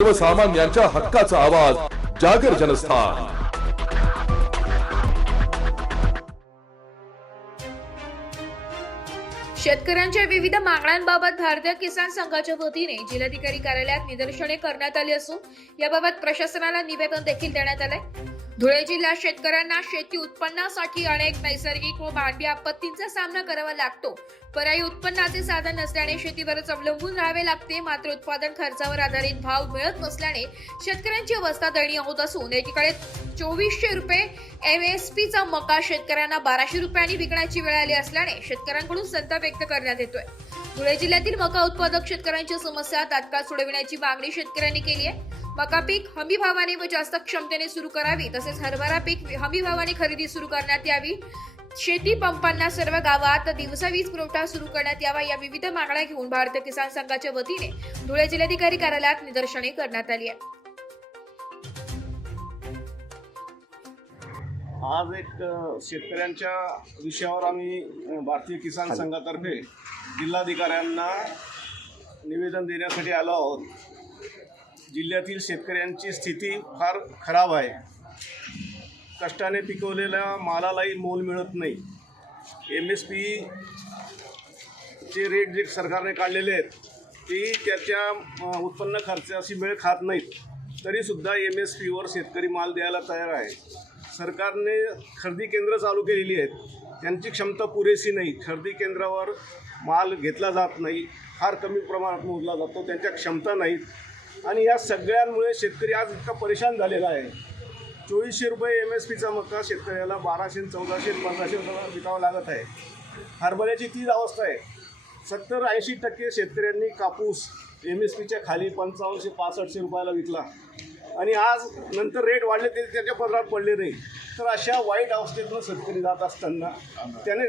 सर्वसामान्यांच्या हक्काचा आवाज जागर जनस्थान। शेतकऱ्यांच्या विविध मागण्यांबाबत भारतीय किसान संघाच्या वतीने जिल्हाधिकारी कार्यालयात निदर्शने करण्यात आली असून याबाबत प्रशासनाला निवेदन देखील देण्यात आले। धुळे जिल्ह्यात शेतकऱ्यांना शेती उत्पन्नासाठी अनेक नैसर्गिक व मानवी आपत्तींचा सामना करावा लागतो। पर्यायी उत्पन्नाचे साधन नसल्याने शेतीवरच अवलंबून राहावे लागते। मात्र उत्पादन खर्चावर आधारित भाव मिळत नसल्याने शेतकऱ्यांची अवस्था दयनीय होत असून एकीकडे 2400 रुपये MSP चा मका शेतकऱ्यांना 1200 रुपयांनी विकण्याची वेळ आली असल्याने शेतकऱ्यांकडून संताप व्यक्त करण्यात येतोय। धुळे जिल्ह्यातील मका उत्पादक शेतकऱ्यांची समस्या तात्काळ सोडविण्याची मागणी शेतकऱ्यांनी केली आहे। मका पीक हमी भावाने व जास्त क्षमतेने सुरू करावी, तसेच हरभरा पीक हमी भावाने खरेदी सुरू करण्यात यावी। शेती पंपांना सर्व गावात दिवसा वीज पुरवठा सुरू करण्यात यावा, या विविध मागण्या घेऊन भारतीय किसान संघाच्या वतीने धुळे जिल्हाधिकारी कार्यालयात निदर्शने करण्यात आली आहे। आज एक शेतकऱ्यांच्या विषयावर आम्ही भारतीय किसान संघातर्फे जिल्हाधिकाऱ्यांना निवेदन देण्यासाठी आलो आहोत। जिल्ह्यातील शेतकऱ्यांची स्थिती फार खराब आहे। कष्टाने पिकवलेल्या मालालाही मोल मिळत नाही। MSP चे रेट जे सरकारने काढलेले आहेत ते त्याच्या उत्पन्न खर्चाशी मेळ खात नाहीत, तरीसुद्धा MSP वर शेतकरी माल द्यायला तयार आहे। सरकारने खरेदी केंद्र चालू केलेली आहेत, त्यांची क्षमता पुरेशी नाही। खरेदी केंद्रावर माल घेतला जात नाही, फार कमी प्रमाणात मोजला जातो, त्यांच्या क्षमता नाहीत। आणि या सगळ्यांमुळे शेतकरी आज इतका परेशान झालेला आहे। 2400 रुपये MSP चा मका शेतकऱ्याला 1200, 1400, 1500 विकावा लागत आहे। हरभऱ्याची तीच अवस्था आहे। 70-80% शेतकऱ्यांनी कापूस MSPच्या खाली 5500, 6500 रुपयाला विकला आणि आज नंतर रेट वाढले ते त्याच्या पदरात पडले नाही। तर अशा वाईट अवस्थेतून शेतकरी जात असताना त्याने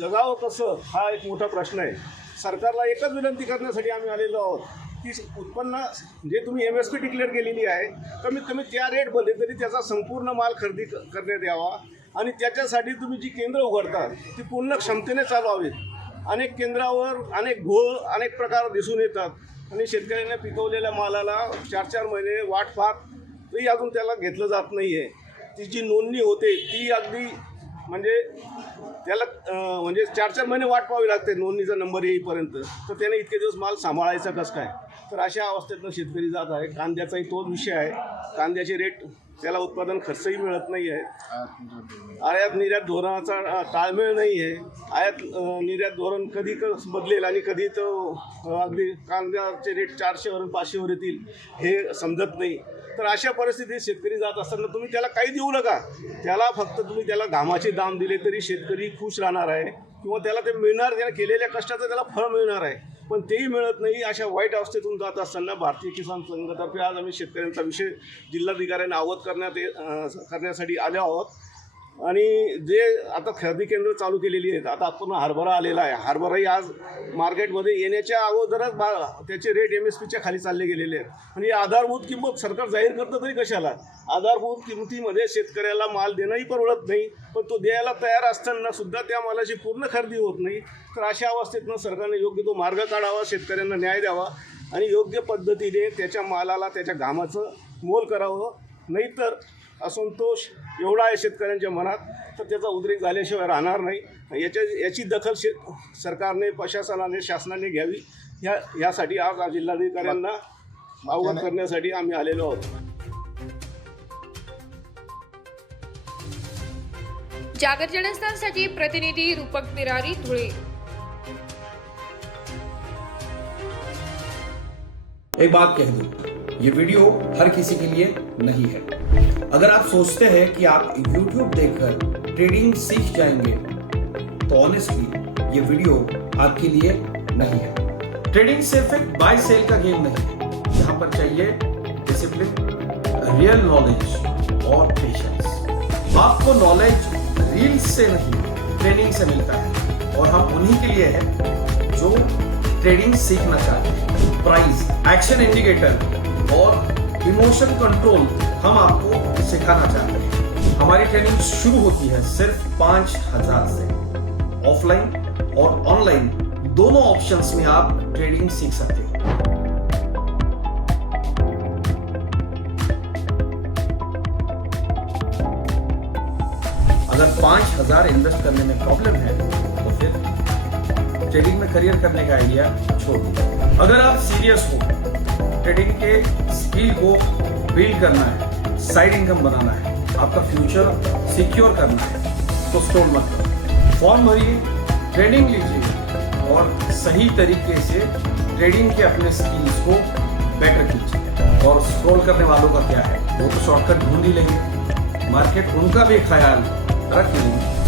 जगावं कसं, हा एक मोठा प्रश्न आहे। सरकारला एकच विनंती करण्यासाठी आम्ही आलेलो आहोत की उत्पन्न जे तुम्ही MSP डिक्लेअर केलेली आहे, कमीत कमी त्या रेटमध्ये तरी त्याचा संपूर्ण माल खरेदी करण्यात यावा आणि त्याच्यासाठी तुम्ही जी केंद्र उघडता ती पूर्ण क्षमतेने चालवावीत। अनेक केंद्रावर अनेक घोळ, अनेक प्रकार दिसून येतात आणि शेतकऱ्यांना पिकवलेल्या मालाला 4-4 महिने वाट पाहत तरी अजून त्याला घेतलं जात नाही आहे। ती जी नोंदणी होते ती अगदी म्हणजे त्याला 4-4 महिने वाट पाहावी लागते नोंदणीचा नंबर येईपर्यंत। तर त्याने इतके दिवस माल सांभाळायचा कसं काय? तर अशा अवस्थेतनं शेतकरी जात आहे। कांद्याचाही तोच विषय आहे। कांद्याचे रेट त्याला उत्पादन खर्चही मिळत नाही आहे। आयात निर्यात धोरणाचा ताळमेळ नाही आहे। आयात निर्यात धोरण कधी बदलेल आणि कधी तो अगदी कांद्याचे रेट 400वरून 500वर येतील हे समजत नाही। तर अशा परिस्थितीत शेतकरी जात असताना तुम्ही त्याला काही देऊ नका, त्याला फक्त तुम्ही त्याला घामाचे दाम दिले तरी शेतकरी खुश राहणार आहे किंवा त्याला ते मिळणार, त्याला केलेल्या कष्टाचं त्याला फळ मिळणार आहे, पण तेही मिळत नाही। अशा वाईट अवस्थेतून जात असताना भारतीय किसान संघातर्फे आज आम्ही शेतकऱ्यांचा विषय जिल्हाधिकाऱ्यांना अवगत करण्यासाठी आले आहोत। आणि जे आता खरेदी केंद्र चालू केलेली आहेत, आता आपण हरभरा आलेला आहे, हरभराही आज मार्केटमध्ये येण्याच्या अगोदरच त्याचे रेट MSPच्या खाली चालले गेलेले आहेत। म्हणजे आधारभूत किंमत सरकार जाहीर करतं तरी कशाला? आधारभूत किमतीमध्ये शेतकऱ्याला माल देणंही परवडत नाही, पण तो द्यायला तयार असताना सुद्धा त्या मालाची पूर्ण खरेदी होत नाही। तर अशा अवस्थेतनं सरकारने योग्य तो मार्ग काढावा, शेतकऱ्यांना न्याय द्यावा आणि योग्य पद्धतीने त्याच्या मालाला त्याच्या घामाचं मोल करावं। नाहीतर असंतोष एवढा आहे शेतकऱ्यांच्या मनात, तर त्याचा उद्रेक झाल्याशिवाय राहणार नाही। याची दखल सरकारने, प्रशासनाने, शासनाने घ्यावी। यासाठी आज जिल्हाधिकाऱ्यांना अवगत करण्यासाठी आम्ही आलेलो आहोत। जागर जनस्थानसाठी प्रतिनिधी रूपक मिरारी, धुळे। एक बात कह दूं, ये वीडियो हर किसी के लिए नहीं है। अगर आप सोचते हैं कि आप YouTube देखकर ट्रेडिंग सीख जाएंगे तो ऑनेस्टली ये वीडियो आपके लिए नहीं है। ट्रेडिंग सिर्फ एक बाय सेल का गेम नहीं है। यहाँ पर चाहिए डिसिप्लिन, रियल नॉलेज और पेशेंस। आपको नॉलेज रील्स से नहीं, ट्रेनिंग से मिलता है और हम उन्हीं के लिए हैं जो ट्रेडिंग सीखना चाहते हैं। प्राइस, एक्शन इंडिकेटर और इमोशन कंट्रोल हम आपको सिखाना चाहते हैं। हमारी ट्रेनिंग शुरू होती है सिर्फ 5000 से। ऑफलाइन और ऑनलाइन दोनों ऑप्शंस में आप ट्रेडिंग सीख सकते हैं। अगर 5,000 इन्वेस्ट करने में प्रॉब्लम है तो फिर ट्रेडिंग में करियर करने का आइडिया छोड़ दीजिए। अगर आप सीरियस हो, ट्रेडिंग के स्किल को बिल्ड करना है, साइड इनकम बनाना है, आपका फ्यूचर सिक्योर करना है, तो स्क्रॉल मत करो, फॉर्म भरिए, ट्रेनिंग लीजिए और सही तरीके से ट्रेडिंग के अपने स्किल्स को बेटर कीजिए। और स्क्रॉल करने वालों का क्या है, वो तो शॉर्टकट ढूंढ ही लेंगे, मार्केट उनका भी ख्याल रख लेंगे।